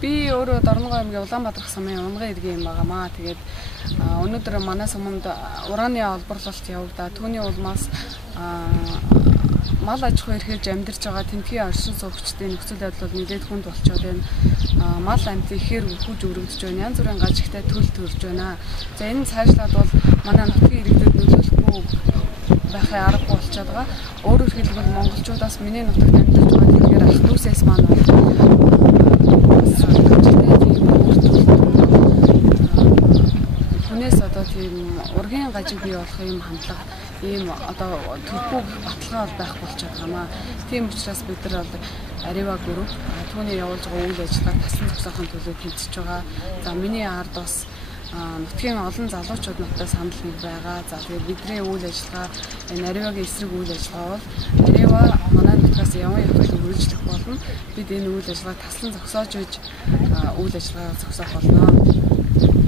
Би өөрөө Дорногов аймгийн Улаанбаатар самын Унган иргэн юм байгаамаа. Тэгээд өнөөдөр манай суманд ураны олборлолт явагдаа. Түүний улмаас мал аж ахуй эрхэлж амьдарч байгаа тэнхгийн оршин суугчдын нөхцөл байдал бол нэлээд хүнд болчиход байна. Мал амт ихээр хурж өргөдөж байна. Янз бүрийн гажигтай төл төрж байна. За энэ цаашлаад бол манай нутгийн иргэдэд нөлөөлөхгүй байхын аргагүй болчиход байгаа. Өөрөөр хэлбэл монголчуудаас миний нутагт амьдарч байгаа тэгэхээр ах дүүсээс маань хүнээс одоо тийм ургийн гажиг бий болох юм хандлага ийм одоо төрхөө баталгаа байх болчиход байгаамаа. Тийм учраас бид нар бол Арива групп түүний явуулж байгаа үйл ажиллагааг тасалж зогсоохын төлөө тэмцэж байгаа. За миний ард бас нутгийн олон залуучууд надад санал нэг байгаа. За тэгээд бидний үйл ажиллагаа энэ Аривагийн эсрэг үйл ажиллагаа бол Арива манай нутгаас явсан явдлыг үргэлжлэх болно. Бид энэ үйл ажиллагааг таслан зогсоож үйл ажиллагаа зогсоох болно.